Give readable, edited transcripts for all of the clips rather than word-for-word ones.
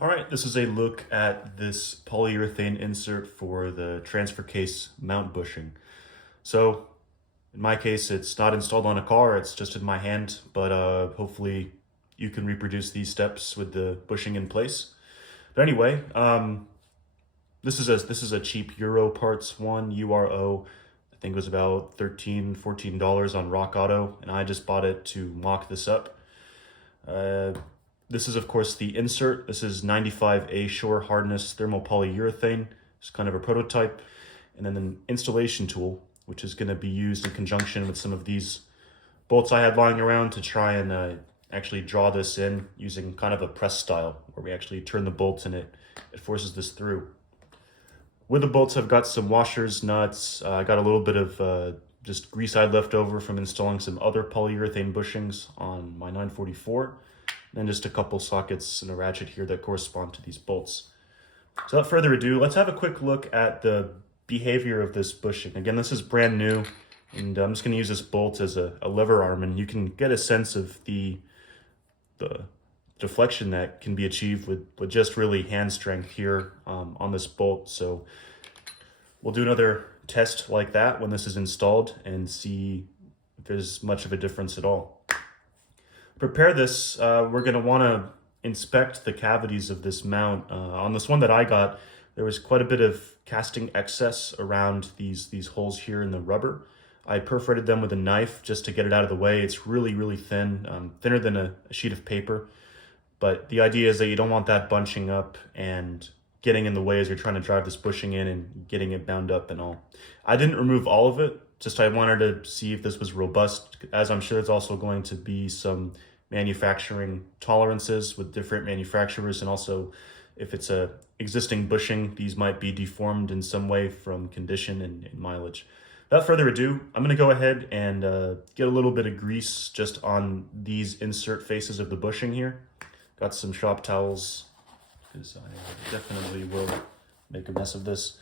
All right, this is a look at this polyurethane insert for the transfer case mount bushing. So in my case, it's not installed on a car, it's just in my hand, but hopefully you can reproduce these steps with the bushing in place. But anyway, this is a cheap Euro parts one, URO. I think it was about $13, $14 on Rock Auto, and I just bought it to mock this up. Uh, this is, of course, the insert. This is 95A Shore Hardness Thermopolyurethane. It's kind of a prototype. And then an installation tool, which is going to be used in conjunction with some of these bolts I had lying around to try and actually draw this in using kind of a press style, where we actually turn the bolts and it forces this through. With the bolts, I've got some washers, nuts. I got a little bit of just grease I left over from installing some other polyurethane bushings on my 944. Then just a couple sockets and a ratchet here that correspond to these bolts. So without further ado, let's have a quick look at the behavior of this bushing. Again, this is brand new, and I'm just going to use this bolt as a lever arm, and you can get a sense of the deflection that can be achieved with just really hand strength here on this bolt. So we'll do another test like that when this is installed and see if there's much of a difference at all. Prepare this, we're going to want to inspect the cavities of this mount. On this one that I got, there was quite a bit of casting excess around these holes here in the rubber. I perforated them with a knife just to get it out of the way. It's really, really thin, thinner than a sheet of paper. But the idea is that you don't want that bunching up and getting in the way as you're trying to drive this bushing in and getting it bound up and all. I didn't remove all of it, just I wanted to see if this was robust, as I'm sure there's also going to be some manufacturing tolerances with different manufacturers, and also if it's a existing bushing, these might be deformed in some way from condition and mileage. Without further ado, I'm going to go ahead and get a little bit of grease just on these insert faces of the bushing here. Got some shop towels, because I definitely will make a mess of this.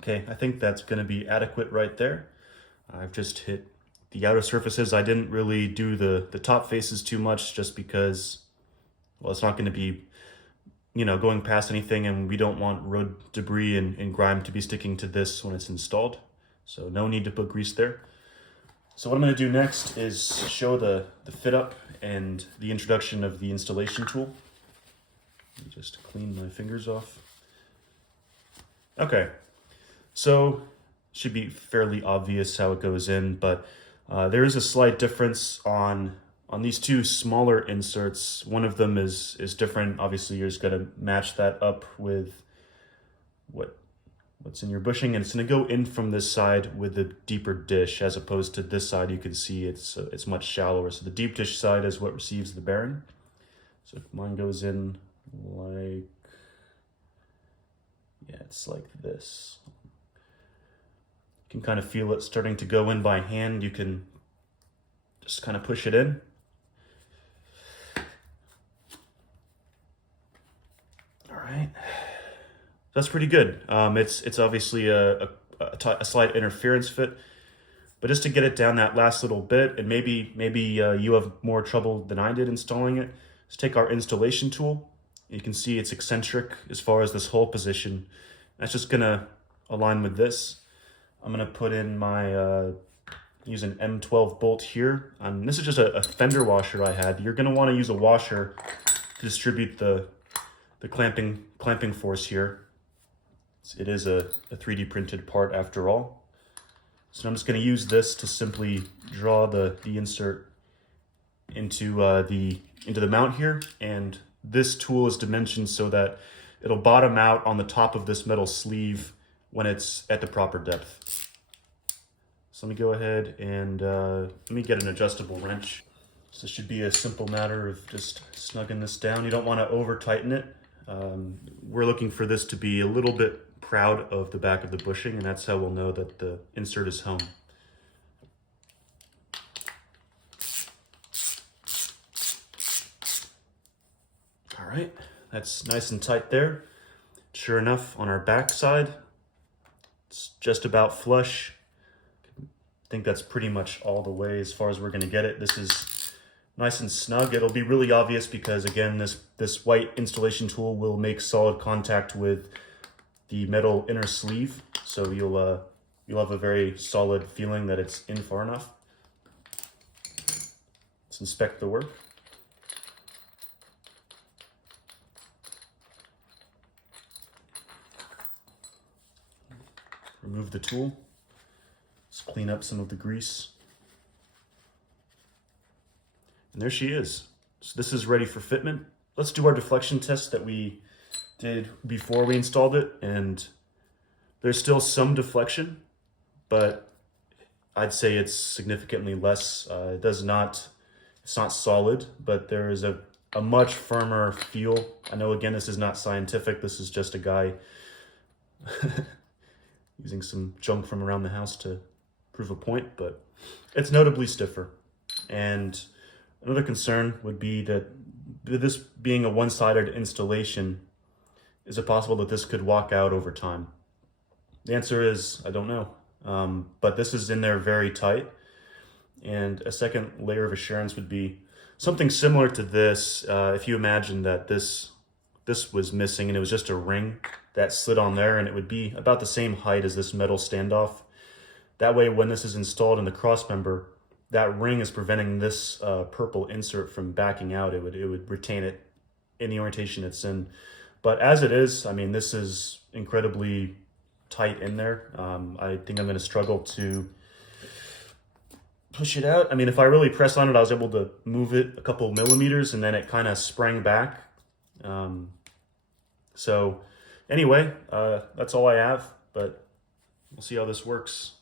Okay, I think that's going to be adequate right there. I've just hit the outer surfaces. I didn't really do the top faces too much just because, well, it's not going to be going past anything, and we don't want road debris and grime to be sticking to this when it's installed. So no need to put grease there. So what I'm going to do next is show the fit up and the introduction of the installation tool. Let me just clean my fingers off. Okay, so should be fairly obvious how it goes in, but there is a slight difference on these two smaller inserts. One of them is different. Obviously, you're just going to match that up with what's in your bushing, and it's going to go in from this side with the deeper dish, as opposed to this side. You can see it's much shallower. So the deep dish side is what receives the bearing. So mine goes in like, yeah, it's like this. You can kind of feel it starting to go in by hand. You can just kind of push it in. All right, that's pretty good. It's obviously a slight interference fit, but just to get it down that last little bit, and maybe you have more trouble than I did installing it, just take our installation tool. You can see it's eccentric as far as this hole position. That's just gonna align with this. I'm gonna put in my use an M12 bolt here. This is just a fender washer I had. You're gonna want to use a washer to distribute the clamping force here. It is a 3D printed part after all. So I'm just going to use this to simply draw the insert into the mount here, and this tool is dimensioned so that it'll bottom out on the top of this metal sleeve when it's at the proper depth. So let me go ahead and let me get an adjustable wrench. So this should be a simple matter of just snugging this down. You don't want to over tighten it. We're looking for this to be a little bit proud of the back of the bushing, and that's how we'll know that the insert is home. All right, that's nice and tight there. Sure enough, on our back side, it's just about flush. I think that's pretty much all the way as far as we're gonna get it. This is nice and snug. It'll be really obvious because again, this white installation tool will make solid contact with the metal inner sleeve. So you'll have a very solid feeling that it's in far enough. Let's inspect the work. Remove the tool. Let's clean up some of the grease. And there she is. So this is ready for fitment. Let's do our deflection test that we did before we installed it. And there's still some deflection, but I'd say it's significantly less. It's not solid, but there is a much firmer feel. I know, again, this is not scientific. This is just a guy using some junk from around the house to prove a point, but it's notably stiffer. And another concern would be that this being a one-sided installation, is it possible that this could walk out over time? The answer is, I don't know. But this is in there very tight. And a second layer of assurance would be something similar to this. If you imagine that this was missing and it was just a ring that slid on there, and it would be about the same height as this metal standoff. That way, when this is installed in the cross member, that ring is preventing this purple insert from backing out. It would retain it in the orientation it's in. But as it is, I mean, this is incredibly tight in there. I think I'm going to struggle to push it out. I mean, if I really press on it, I was able to move it a couple millimeters and then it kind of sprang back. So anyway, that's all I have, but we'll see how this works.